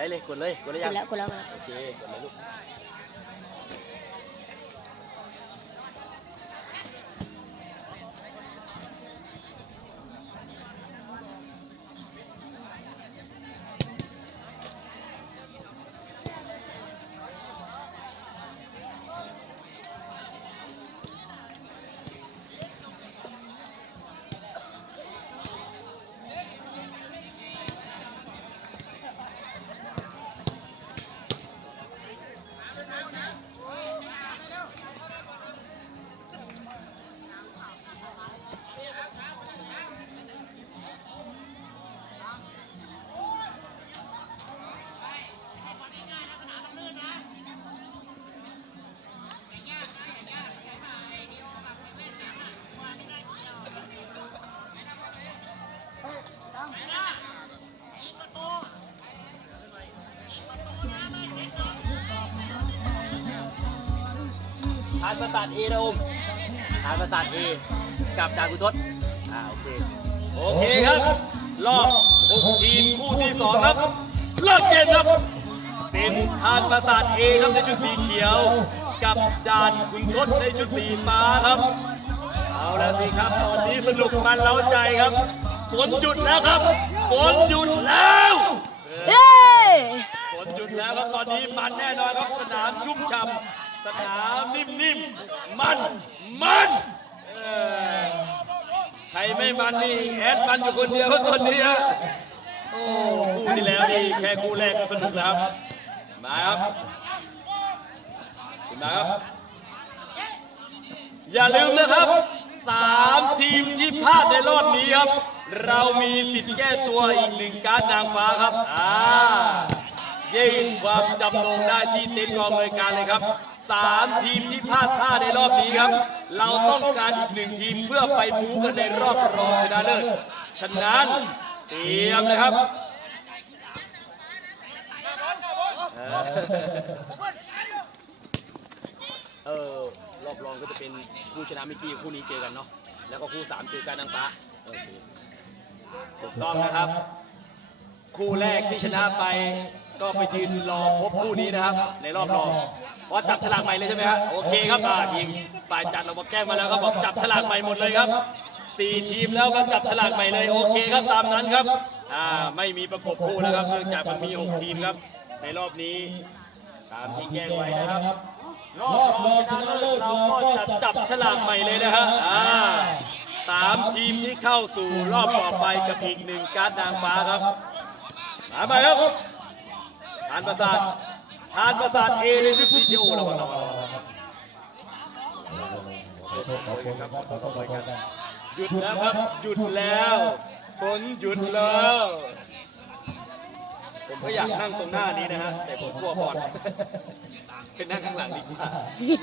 เลยไหลเลยกดเลยกดเลยกยัดงแล้วกดแล้วกดแล้ว โอเคกดเลยลูก ประสาทเอนะอมทานประสาทเอกับดากุทศอ่าโอเคโอเคครับ รอบ6ทีมคู่ที่สองครับเริ่มเกมครับ เป็นทานประสาทเอครับในชุดสีเขียว กับจานคุณทศในชุดสีฟ้าครับ เอาแล้วสิครับตอนนี้สนุกมันเล้าใจครับฝนหยุดแล้วครับฝนหยุดแล้วเย้ ฝนหยุดแล้วครับตอนนี้มันแน่นอนครับสนามชุ่มฉ่ำ สนามนิ่มๆ มัน มัน เออใครไม่มันนี่แอดมันอยู่คนเดียวครับตอนนี้ฮะโอ้คู่ที่แล้วนี่แค่คู่แรกก็สนุกแล้วครับ มาครับมาครับ อย่าลืมนะครับสามทีมที่พลาดในรอบนี้ครับ เรามีสิทธิ์แก้ตัวอีกหนึ่งการนางฟ้าครับ อ่ายื่นความจำนงได้ที่เต็นท์กองบริการเลยครับ สามทีมที่พลาดท่าในรอบนี้ครับ เราต้องการอีกหนึ่งทีมเพื่อไปบูกันในรอบรองชนะเลิศฉะนั้นเตรียมเลยครับเออรอบรองก็จะเป็นคู่ชนะเมื่อกี้คู่นี้เจอกันเนาะแล้วก็คู่สามเจอกันนางฟ้าโอเคถูกต้องนะครับ คู่แรกที่ชนะไปก็ไปยืนรอพบคู่นี้นะครับ ในรอบรอง อ๋อจับฉลากใหม่เลยใช่ไหมฮะโอเคครับอ่าทีมฝ่ายจัดเรามาแก้งมาแล้วครับบอกจับฉลากใหม่หมดเลยครับสี่ทีมแล้วก็จับฉลากใหม่เลยโอเคครับตามนั้นครับอ่าไม่มีประกบคู่แล้วครับเนื่องจากมันมีหกทีมครับ ในรอบนี้ ตามที่แจ้งไว้นะครับรอบรองชนะเลิศเราก็จะจับฉลากใหม่เลยนะฮะอ่าสามทีมที่เข้าสู่รอบต่อไปกับอีกหนึ่งการ์ดนางฟ้าครับมาไปครับทานประสาท ทานประสาทเอในชุดสีเขียวระวังระวังระวังหยุดแล้วครับ หยุดแล้วฝนหยุดแล้วผมก็อยากนั่งตรงหน้านี้นะฮะแต่ผมกลัวบอลเป็นนั่งข้างหลังดีกว่า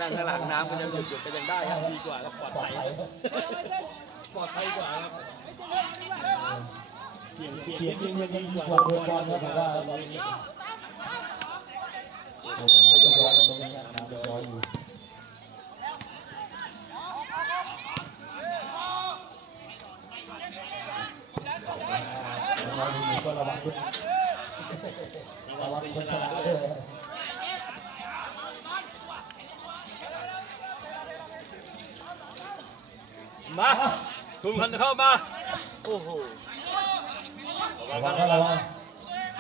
นั่งข้างหลังน้ำมันยังหยุดหยุดไปยังได้ครับดีกว่าครับปลอดภัยปลอดภัยกว่าครับเสียงเสียงยิงยังดีกว่าบอลครับว่า ระวังคนชนะด้วยมาทุนพันเข้ามา โอ้โหระวังระวัง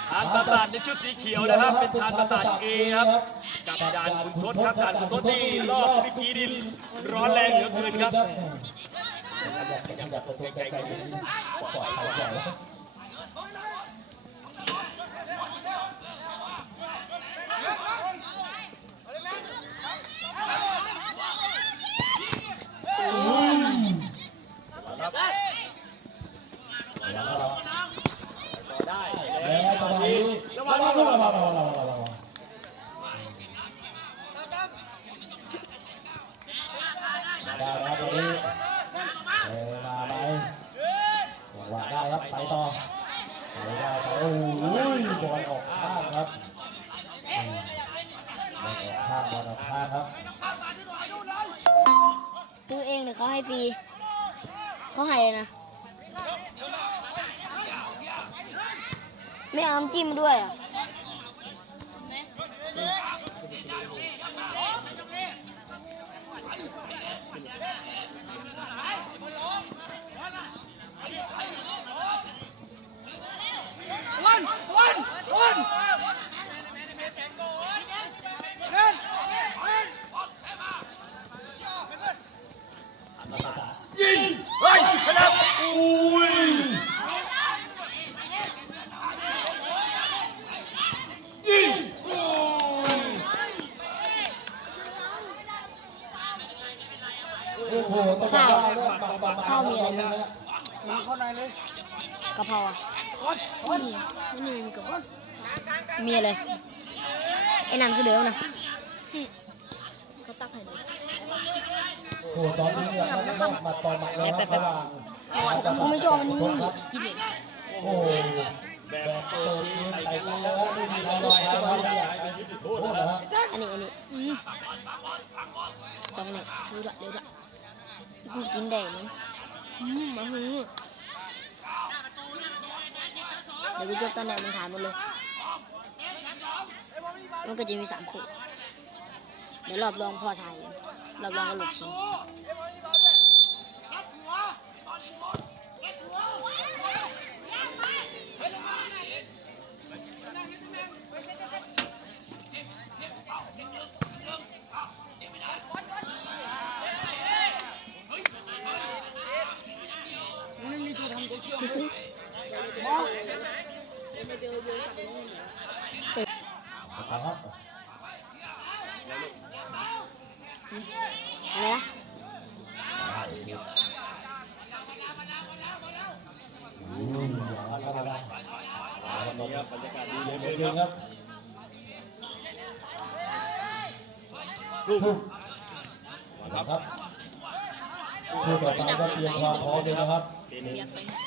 ทานประสาทในชุดสีเขียวนะครับ เป็นทานประสาทเอครับกับด่านคุณทศครับด่านคุณทศที่รอบพื้นี่ร้อนแรงเหลือเกินครับต่อได้ แล้วตอนนี้ระวังระวังระวังระวังระวังได้ครับตรงนี้เออมาไหมจังหวะได้ครับไปต่อไปได้ไปโอ้ยบอลออกข้างครับอืมบอลออกข้างบอลออกข้างครับซื้อเองหรือเขาให้ฟรีเขาให้เลยนะ ไม่เอาน้จิ้มด้วยยิงเฮ้ชนะอุ้ย อ้โหต้องได้เรื่องปากต่อปากข้าวมีอะไรนะบ้างกะเพราอะไม่มีไม่มีมีกะเพรามีอะไรไอ้นั่นคือเดิมนะเขาตักให้เลยโอ้โหตอนนี้เนี่ยมันไม่ต้องมาต่อมาแล้วครับระหว่างกูไม่ชอบอันนี้ครับกินเลยโอ้โหแบบเปิดเกมใส่กันแล้วไม่มีอะไรลอยแล้วครับเนี่ยโทษนะครับอันนี้อันนี้อืมสองเนี่ยเร็วละเร็วละ กูกินได้มั้งอืมมาหือเดี๋ยวกูจบตอนไหนมันถามหมดเลย มันก็จะมีสามสูตรเดี๋ยวรอบรองพ่อไทยรอบรองก็หลุดชิ้ นครับอะไรนะอืมอย่างนั้นก็ได้วันนี้ครับบรรยากาศดีเลยเดี๋ยวครับลูกครับคู่ต่อไปก็เตรียมความพร้อมเลยนะครับ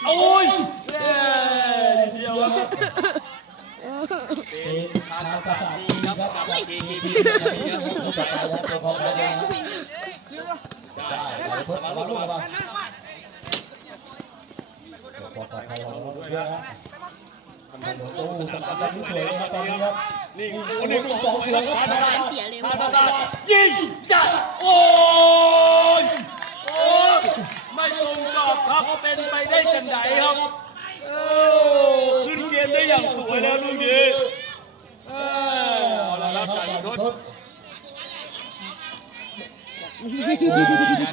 โอ้ยเย้เดียวครับเป็นทางประสาทดีครับกับ KKB ครับคู่ต่อไปแล้วตัวพร้อมแล้วนะครับได้ได้ได้เดี๋ยวระเพิ่มวังระระวัวังงระระวัวังงปลอด้วยนะทำประตูสำคัญที่สวยเลยครับตอนนี้ครับนี่นี่โอ้โอ้หนึ่งนี่สอองสวยครับบทาทางนด้านเสียเลยทานประสาทยิงจัดโอ้ยไม่ตรงกรอบ ครับเป็นไปได้จังไหนครับขึ้นเกมได้อย่างสวยแล้วลูกนี้เอาละครับจ่ายทด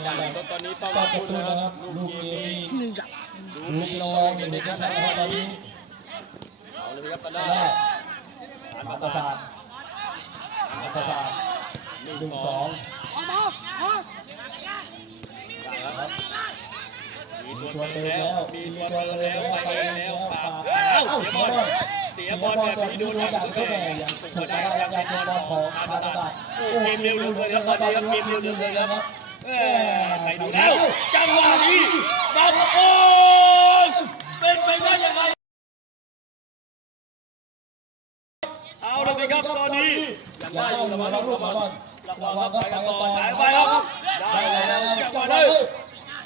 การทดตอนนี้ต้องระดตูนนะครับลูกนี้ลูกลอยเด็กนะครับตอนนี้เอาเลยครับตอนแรนี้กมาประสาทมาประสาทหนึ่งหนึ่งสอง มีตัวเติมแล้แล้ว มีตัวเติมแล้แล้วไปแล้แล้วครับเอ้าเสียบอลเสียบอลเสียอแบบลนี้ดูดูดูดัดังงก็ก็แม่ยังงสุดได้ยัยังเป็นบอลขอองงอาอาร์ร์ตาตาโอ้โอ้เกมเร็วเหเหลืลืออเกิเกินนครับบตตออนนนี้นี้คครัรับเกมเร็เร็วเลืลืออเกินครับใครดูแล้วจังหวะนี้ดับโอ้เป็นไปได้ยังไงเอาละสิครับตอนนี้ยังได้อยู่ระวัแล้งวลูลูกกระมาบอลระวังครับไปกันต่อต่อหายไปครับได้แล้วจังหวะนี้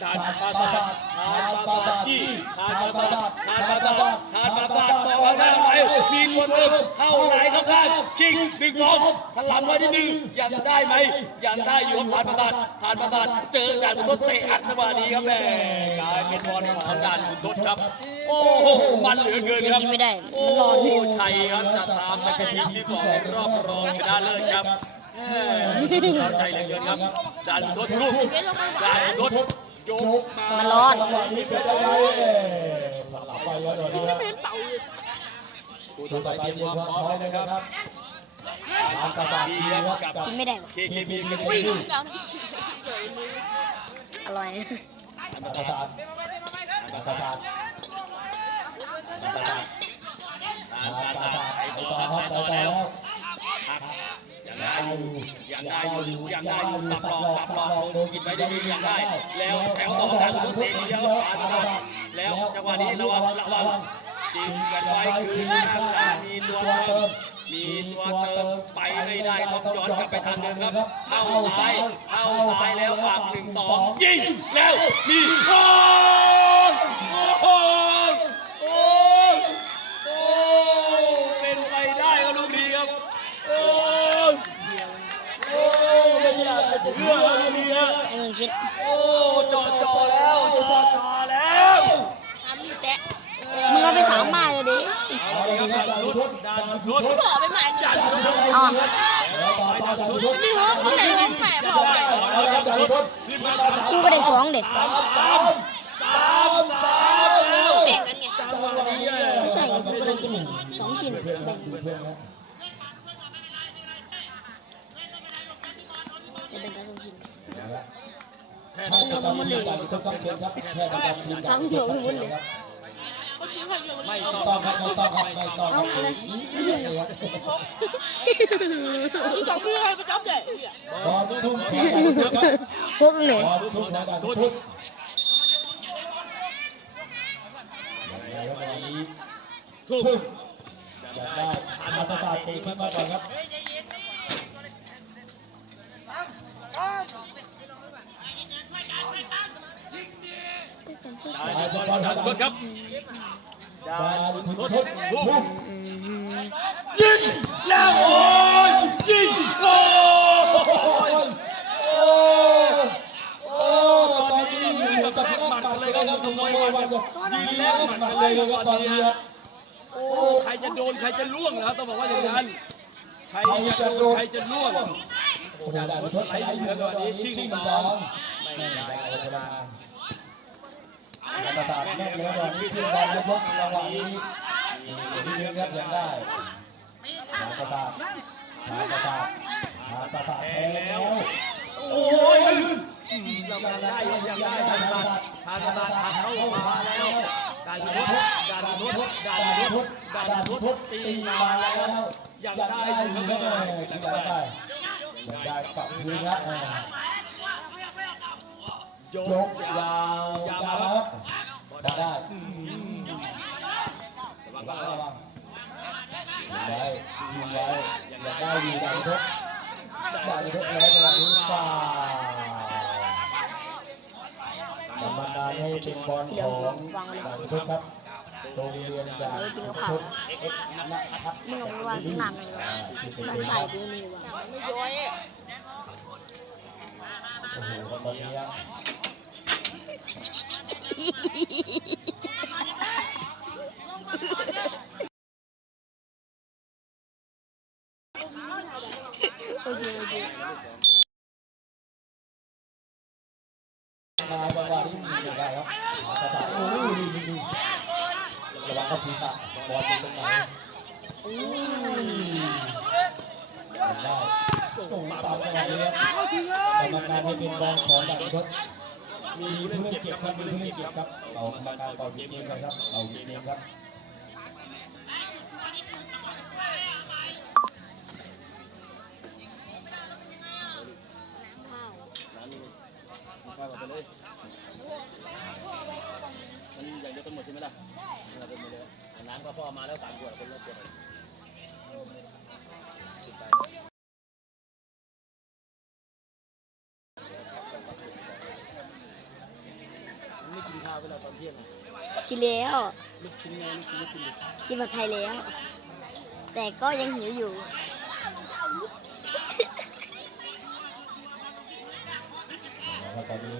ทานปราสาทานปราสาทที่ทานปราสาททานปราสาททานปราสาทต่อมาได้ไหมมีคนเติมเข้าไหนเข้าข้างชิงหนึ่งสองถลำไว้ที่หนึ่งยังได้ไหมยังได้อยู่ครับทานปราสาททานปราสาทเจอด่านขุนทดเตะอัดจังหวะนี้ครับแม่กลายเป็นบอลของด่านขุนทดครับ โอ้โหมันเหลือเกินครับไม่ได้โอ้มันร้อนไทยครับจะตามไปเป็นทีมที่สองรอบรองชนะเลิศครับเข้าใจเหลือเกินครับด่านขุนทดลูกด่านขุนทด มามันร้อนจังหวะนี้เป็นยังไงหลับไปแล้วตอนนี้ครับคู่ดูต่อต่ไปอไปเตรียมเตรียมความคพวามร้อมพร้อมเลยนะนะคครัรับบตามกระบาดดีดีคครัรับบกับกินไม่ได้วะ KKB กันอุ้ยดีอร่อยประสาทประสาทประสาททางการประตาสาทไปไปต่อต่อครับคไปรับไปต่อต่อแล้แล้วว ยังได้อยู่ยังได้อยู่ยังได้อยู่สับหลอกสับหลอกลงกินไว้ได้ดียังได้ แล้วแถวสองทางทุกเตะเดียวผ่านมาแล้วจังหวะนี้ระวังระวังจิงกันไว้คือข้ามีตัวเติมมีตัวเติมไปไม่ได้ต้องย้อนกลับไปทางเดิมครับเข้าซ้ายเข้าซ้ายแล้วฝากหนึ่งสองยิงแล้วมีโอ้โหโอ้โอ้เป็นไปได้ครับลูก นี้ครับโอ้โอ้ไม่อยากจะเชื่อครับลูกนี้ฮะไอ้มึงคิดโอ้จอจอแล้วจอจอแล้วมึงเอาไปสามมาเลยดิเอาเลยครับดันรุดดันรุดบอกไปใหม่ดันรุดอ๋อแล้วต่อต่อจากทุกพี่ฮอปคนไหนเป็นแฝดบอกไปเอาครับดันรุดขึ้นมาสามกูก็ได้สองเด็กสามสามสามสามแล้วแบ่งกันไงไม่ใช่กูกำลังกินสองชิ้นแบ่ง แพ้ถ้าจะต้องมีการทุกต้องเชิญครับแพทย์ประจำทีมจากทุกต้องเชิญครับคนคิดว่าอยู่ไม่ไม่ต้องต้องครับไม่ต้องครับไม่ต้องครับนี่เลยครับที่สองมือใครประจำใหญ่เนี่ยบอลทุ่มขอจากทุกครับพวกไหนบอลทุ่มขอจากทุกแล้ววันนี้ทุ่มอยากได้มาตรฐาตีขึ้นมาก่อนครับ จ่ายบอลดันรุดครับบอลทุ่มทุ่มทุ่มอืมยิงแล้วโอ้ยยิงโอ้ยโอ้โอ้ตอนนี้อยู่กับนักหมัดเลยครับขโมยวันกับยิงแล้วหมัดกันเลยครับตอนนี้โอ้ใครจะโดนใครจะล่วงนะครับต้องบอกว่าอย่างนั้นใครจะโดนใครจะล่วงโอ้โหได้ทดไหลเหลือตอนนี้ชิงสองไม่ได้ เวลามาตรฐานแม่เหลือตอนนี้ทีมบอลยกระหว่างนี้นี่นึงครับยังได้มาตรฐานมาตรฐานมาตรฐานแพ้แล้ว โอ้ยยังได้ยังได้ทางตัดทางตัดทางเข้ามาแล้วการทุบการทุบการทุบการทุบตีมาแล้วยังได้ยู่ครับยังได้ยังได้กลับคืนครับ ยกยาวยาวครับได้ได้ระวังระวังได้ยิงไว้ยังได้อยู่ได้ทุกได้ทุกแล้วเวลานี้ฝ่ากรรมการให้เป็นบอลของด่านทุกครับโรงเรียนด่านทุกเอ็กซ์นะครับมึงเอาไปวางที่น้ำเลยวะมันใส่กูนี่วะไม่ย้อย โอ้โหตอนนี้ โอเคโอเค มาบาวานี่ยังได้ครับกระต่ายโอ้ยดีดีระวังกับศีรษะบอลเป็นตรงไหนยังได้โอ้ตามจังหวะนี้กรรมการให้เป็นบอ ลของดักทศมีเพื่อนเก็บครับมีเพื่อนเก็บครับเอากรรมการเป่ายิงเองครับเอายิงเองครับข้าวไปเลยมันอย่างเดียวกันหมดใช่ไหมล่ะเราเป็นหมดเลยน้ำก็พ่อมาแล้วสามขวดคนละขวด กินแล้วลูกชิ้นไงลูกชิ้นลูกชิ้นกินผัดไทยแล้ว แต่ก็ยังหิวอยู่แล้วตอนนี้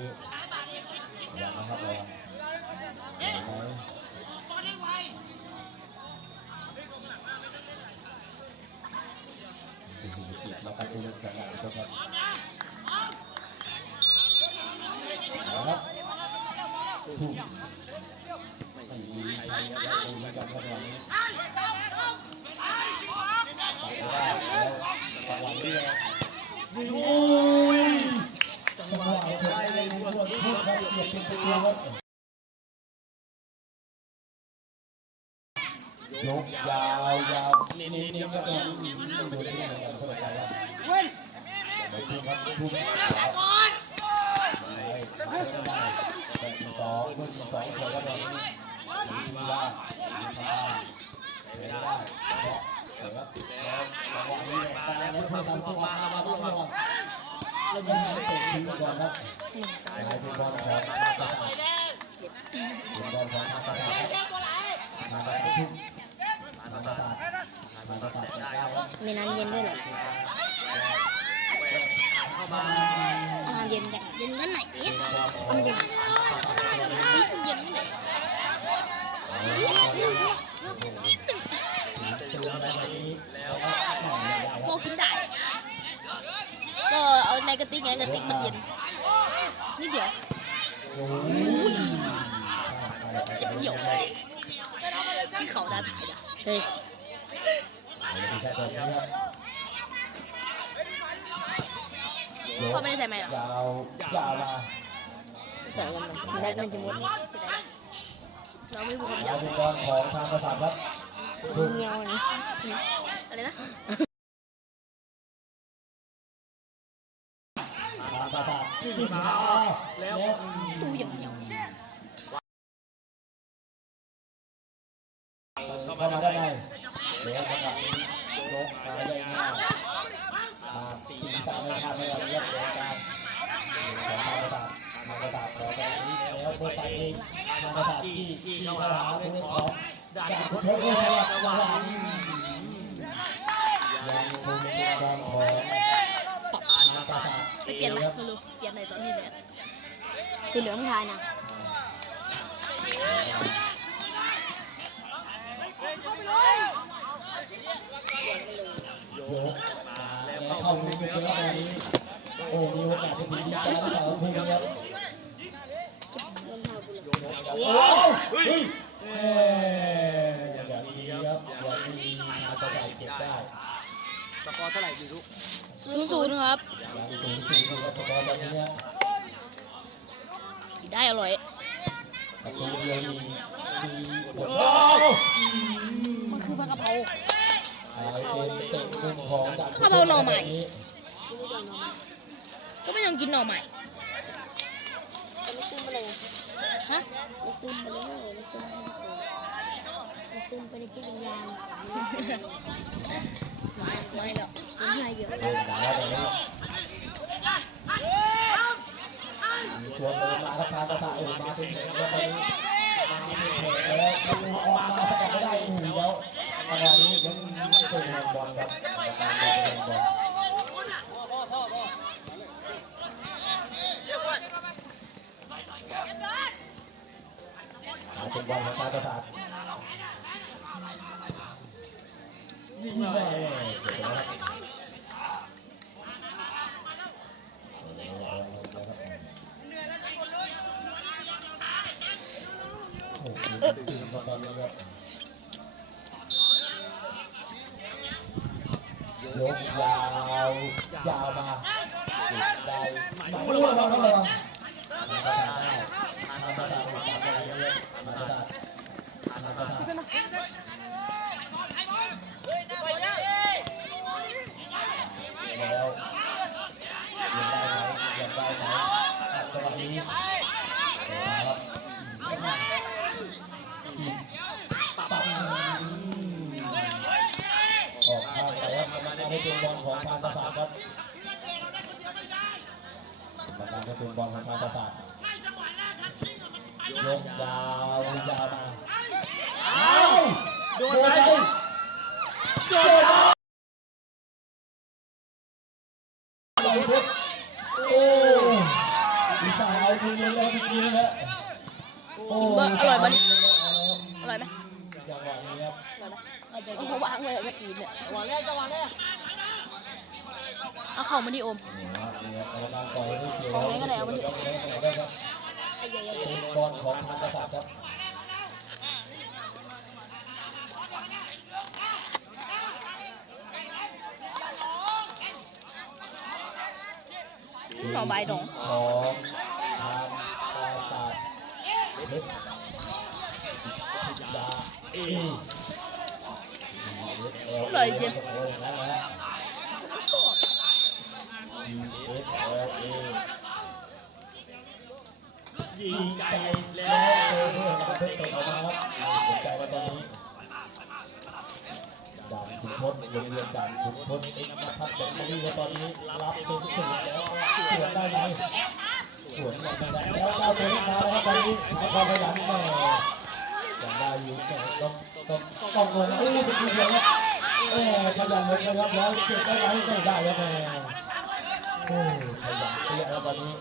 ยังนะครับระวังมาตัดตัวจากดักทศครับครับถูก ไม่มีใครยังคงมีการทำงานนี้ตัดไม่ได้แล้วจังหวะนี้เลยโอ้ยจังหวะเฉยเลยทุกคนทุกคนเกียรติเป็นตัวครับยกยาวยาวนี่นี่นี่ก็ต้องดูดูที่ไหนกันเท่าไหร่ครับไปทุ่มครับทุ่มก่อนไม่ได้แต่สองคุณสองเสือครับแบบนี้มีว่ามีมาไม่ได้เพราะเสือครับจังหวะนี้ตาแล้วเพิ่มตามเข้ามาระวังระวัง แล้วยิงเตะทิ้งก่อนครับให้เป็นบอลของเป็นบอลของทาตามาตาทุกมาตามาตาได้ครับมีน้ำเย็นด้วยเหรอเอามาเย็นกันเย็นกันไหนเนี่ยเอาเย็นเย็นไม่ไหนพอกินได้ ก็เอา ในกระติกไงกระติกมันเย็นนิดเดียวจะเหี่ยวที่เขาดาถ่ายอะเฮ้ยพ่อไม่ได้ใส่ไหมหรอยาวยาวมาใส่กันมันแรกมันจะหมดเราไม่รู้ยาวเป็นบอลของทางประสาทครับเงี้ยวนี่อะไรนะ ทางประสาทขึ้นมาแล้วตู้อย่างเดียวเข้ามาได้ไงเดี๋ยวจังหวะนี้ยกมาได้ง่ายมาสีสันในทางในเราเรียบร้อยการของทางประสาททางประสาทต่อไปนี้แล้วเบอร์ไปเองทางประสาทที่ที่เข้าหาเรื่องของจากพุทธเจ้าจังหวะนี้ยังคงเป็นบอลของทางประสาท ไป เปลี่ยนไหมไม่รู้เปลี่ยนในตอนนี้เลยคือเหลืองทายนะยกมาแล้วเข้ามุมไปแล้วตอนนี้โอ้มีโอกาสจะถึงทีมการสองทีมครับเงินเท่ากูเลยโอ้เฮ้ยเอ้ยอย่างนี้ครับอย่างนี้มาใส่เก็บได้ สกอร์เท่าไหร่ดีลูกศูนย์ศูนย์ครับอย่างสูงสูงครับสกอร์แบบนี้ได้อร่อยประตูเดียวมีมีผลมันคือปลากระเพราเตะมุมของข้าวเบาหน่อใหม่ ก็ไม่ต้องกินหน่อใหม่จะไม่ซึมไปเลยฮะไม่ซึมไปเลยไม่ซึมไปเลยไม่ ซึมไปในจิตวิญญาณไม่หรอกมันให้เยอะ ด่าแล้วแบบนี้มีตัวเดินมาครับทางประสาทเออมาเป็นแผงแบบนี้มาเป็นแผงแล้วออกมาสกัดไม่ได้หูแล้วขณะนี้ยังเป็นบอลครับการเป็นบอลหาเป็นบอลของการประ ยิงไปเจ็บแล้วครับโอ้โหตื่นตอนนี้ครับยกยาวยาวมาได้หมายระวังระวังระวังมาประสาทได้มาประสาทมาประสาทมาประสาทมา ของทางประสาทครับกรรมการได้เป็นบอลของทางประสาทยกยาวยาวมาอ้าวโดนไหมโดน โอ้ดีสายเอาจริงเลยจริงเลย กินเบอร์อร่อยไหมอร่อยไหม จังหวะนี้ครับ อร่อยไหมเอาเขาวางเลยกับตีนเนี่ยจังหวะแรกจังหวะแรก เอาเข่ามาดิโอมนี่ครับกรรมการปล่อยให้เสียของไหนก็ได้เอามาดิเป็นบอลของทางกษัตริย์ครับหน่อใบดองของทางกษัตริย์เล็กดาเออร่อ ยิงโอ้ยนั่นแหละ E S L A ยิงไกลแล้วเตะด้วยนะครับเตะออกมาครับสนใจว่าตอนนี้ด่านขุนทศโรงเรียนด่านขุนทศเอ็กซ์มาทับแบตเตอรี่แล้วตอนนี้รับตัวที่สุดแล้วสวนได้ไหมสวนไม่ได้แล้วเจ้าตัวนี้มาแล้วตอนนี้ใช้ความขยันแม่ยังได้อยู่แต่ต้องต้องต้องลงเอ้ยเป็นทีเดียวครับเอ้ยขยันเลยนะครับแล้วเก็บได้ไหมไม่ได้ครับแม่ ขยันเปี้ยแล้วตอนนี้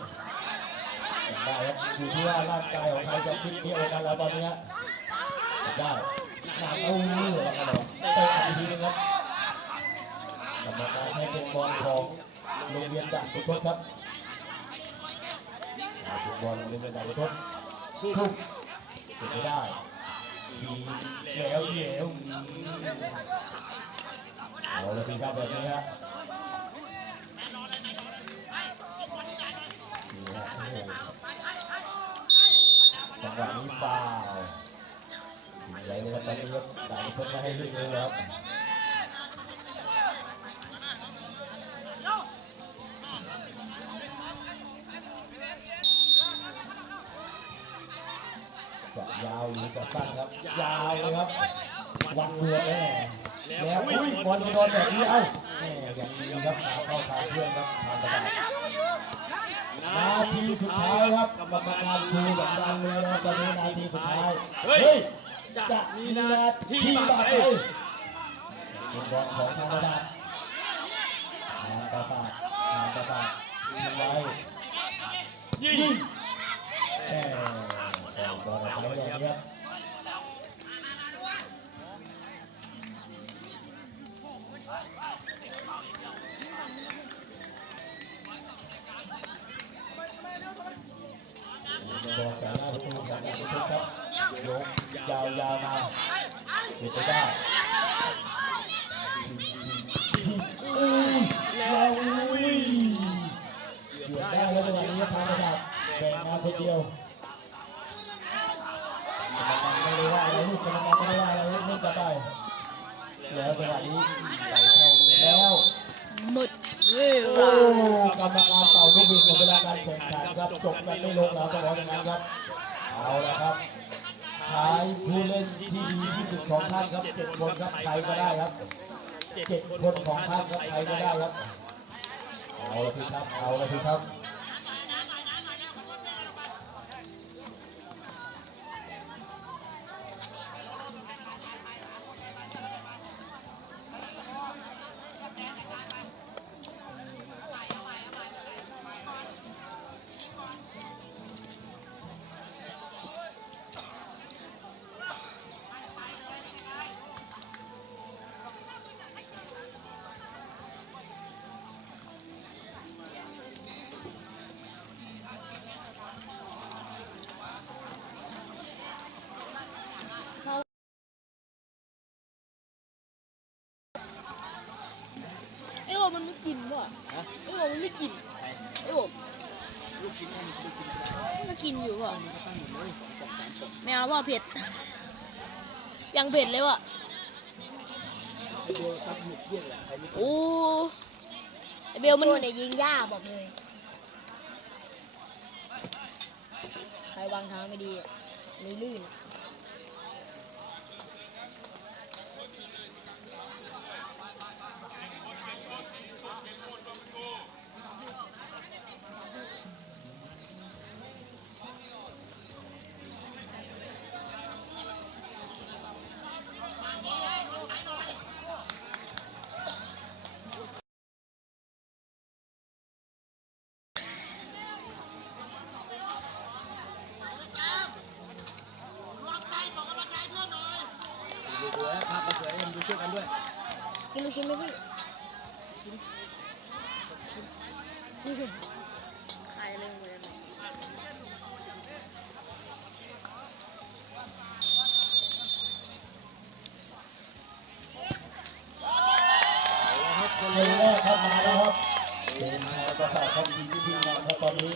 ได้ครับอยู่ที่ว่าร่างกายของใครจะฟิตเปี้ยกันแล้วตอนนี้ได้หนักเอามือแล้วก็บเตะอีกทีนึงครับกรรมการให้เป็นบอลของโรงเรียนด่านสุทศครับเป็นบอลโรงเรียนด่านสุทศทุกเก็บไม่ได้ทีแล้วเหยวเอาเลยพี่ครับแบบนี้ฮะ จังหวะนี้ฟาถึงไรเลยครับตอนนี้ครับด่านคนมาให้ลูกเลยครับจะยาวหรือจะสั้นครับ ยาวเลยครับ วันเมือแน่แล้วอุ้ยบอลจะโดนแบบนี้เอ้าแม่อย่างดีครับหาเข้าทางเพื่อนครับทางกระดาษ นาทีสุดท้ายครับกรรมการชูแบบดันเลยนะครับตอนนี้นาทีสุดท้ายเฮ้ยเฮ้ยจะจะมีมีนานาทีทีบาบาดดไปไปเป็นบอลของทางกระดาษงานประสาทงานประสาทยิงไว้ยิยิงงแหม่แต่บอลออกไปอย่างนี้ครับเป็น บอลแต่หน้าประตูของการทุกครับยกยาวๆมาเก็บไปได้อุ้ยแล้วอุ้ยเกือบได้แล้วจังหวะนี้ทางกระดาษแบ่งงานคนเดียวไม่ได้ว่าอะไรลูกกรรมการไม่ได้ว่าอะไรลูกเล่นจะได้แล้วจังหวะนี้ไปเข้ามือแล้ว หมดเว โอ้ ลา กรรมการเป่าลูกบิดหมดเวลาการแข่งขันครับจบกันไม่ลงแล้วต้องบอกอย่างนั้นครับเอาละครับใช้ผู้เล่นที่ดีที่สุดของท่านครับเจ็ดคนครับใครก็ได้ครับเจ็ดคนของท่านครับใครก็ได้ครับเอาละพี่ครับเอาละพี่ครับ มันไม่กินว่ะไอ้โอมันไม่กินไอ้โอมันก็กินอยู่ว่ะไม่เอาว่าเผ็ด ยังเผ็ดเลยว่ะโอ้ไอเบลมันเนี่ยยิงยากบอกเลย ใครวางทางไม่ดีอะเลยลื่น วภาพมันสวยมันดูช่วยกันด้วยกินลูกชิ้นไหมพี่นี่คือคนแรกครับมาแล้วครับเป็นชาวประสาทครับยิงที่ทีมงานครับตอนนี้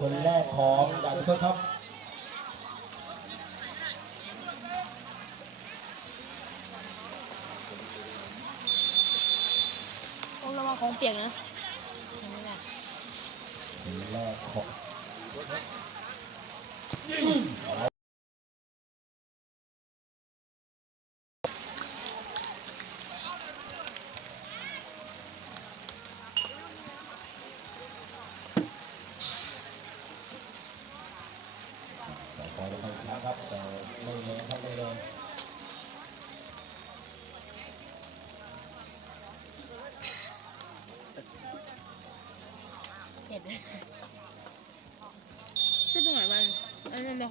คนแรก ของด่านชนครับต้องระวังของเปียกนะไม่ได้คนแรกของ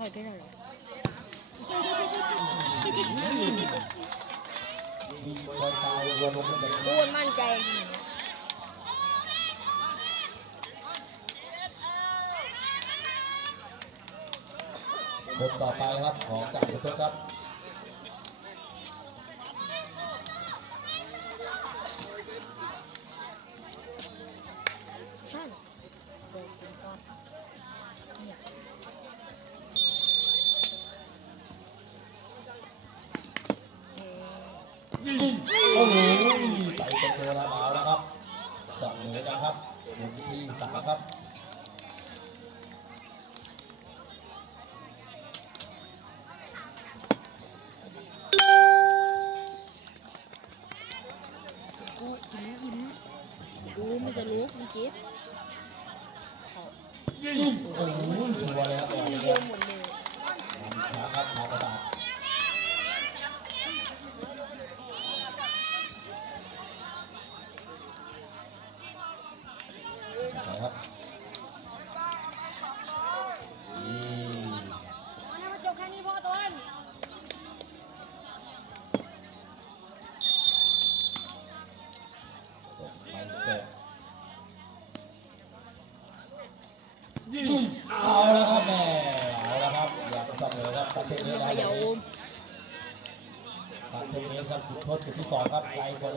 อยด้วยหรพูดมั่นใจคนต่อไปครับของจ่าทุกครับ กิฟต์โอ้โหชัวร์แล้ว เดียวหมด ที่สองครับไกลคน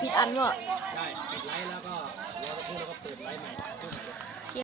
ผิดอันเนวะ